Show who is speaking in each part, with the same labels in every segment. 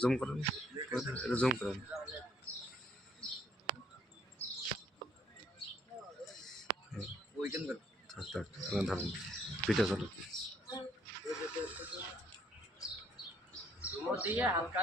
Speaker 1: Zoom করেন এটা zoom করেন থাক থাক এখানে ধরেন পিঠে চলো
Speaker 2: দিয়ে হালকা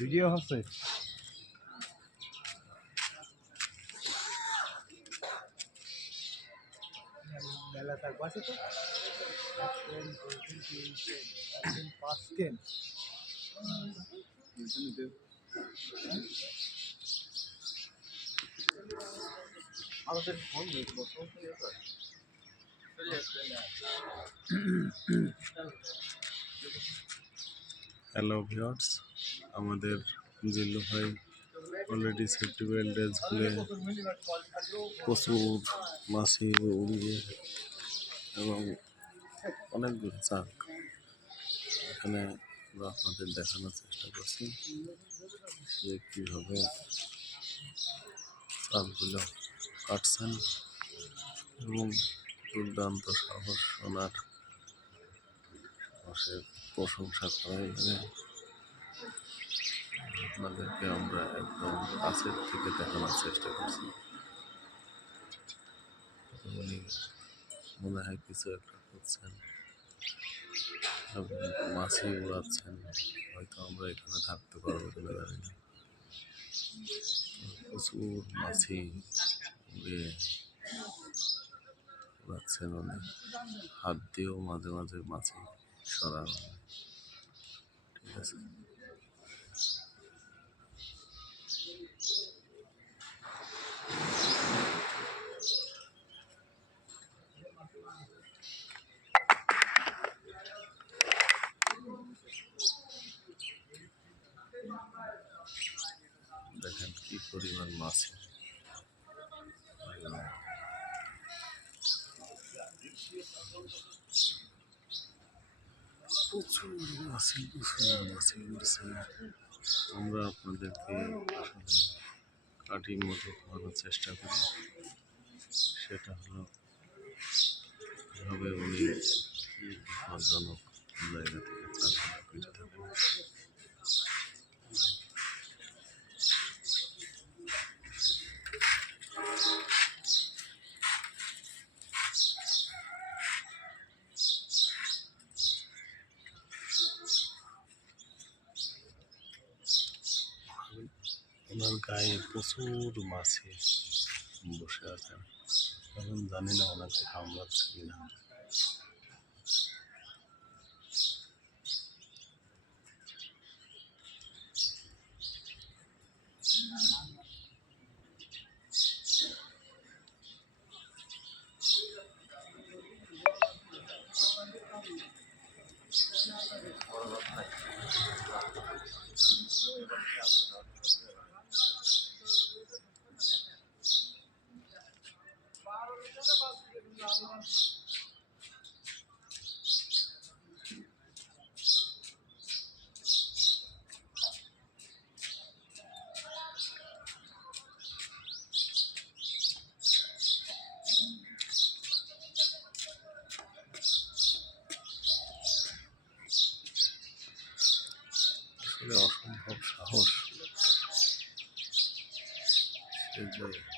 Speaker 3: ভিডিও হচ্ছে। মেলা থাকব আছে তো। পাঁচ কেন
Speaker 2: আমাদের ফোন দেখব ফোন
Speaker 1: হ্যালো ভিউয়ার্স আমাদের জিল্লু ভাই অলরেডি সেফটি বেল্ট ড্রেস খুলে প্রচুর মাছি উড়িয়ে এবং অনেক চাক এখানে আমরা আপনাদের দেখানোর চেষ্টা করছি যে কীভাবে চাকগুলো কাটছেন এবং দুর্দান্ত সাহস ওনার প্রশংসা করা এখানে। আপনাদেরকে আমরা একদম কাছের থেকে দেখানোর চেষ্টা করছি। উনি মনে হয় কিছু একটা করছেন মাছি উড়াচ্ছেন। হয়তো আমরা এখানে থাকতে পারব কিনা জানি না। প্রচুর মাছি উড়ে উড়াচ্ছেন উনি। হাত দিয়েও মাঝে মাঝে মাছি সরানো। ঠিক আছে? দেখেন কি পরিমাণ মাছ। প্রচুর মাছি প্রচুর মাছি উঠছে আমরা আপনাদেরকে আসলে কাঠির মতো খাওয়ানোর চেষ্টা করি। সেটা হলো এভাবে উনি বিপজ্জনক জায়গা থেকে চাকরি পিঠে থাকেন ওনার গায়ে প্রচুর মাছি বসে আছেন। এখন জানি না ওনাকে কামড়াচ্ছে কিনা। অসম্ভব সাহস সে যে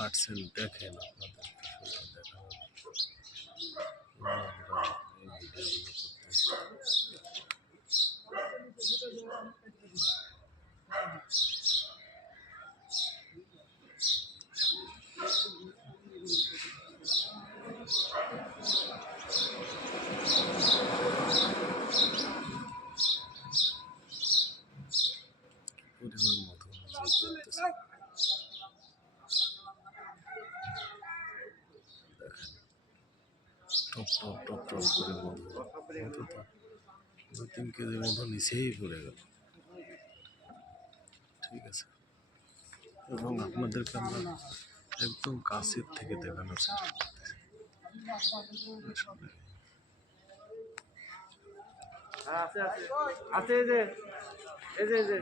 Speaker 1: কাটছেন দেখেন আপনাদের পরিমাণ টপ টপ টপ করে অন্তত দু তিন কেজি মধু নিচেই পড়ে গেল। ঠিক আছে। এবং আপনাদেরকে আমরা একদম কাছের থেকে দেখানোর চেষ্টা করতেছি।
Speaker 2: আছে আছে আছে এই যে এই যে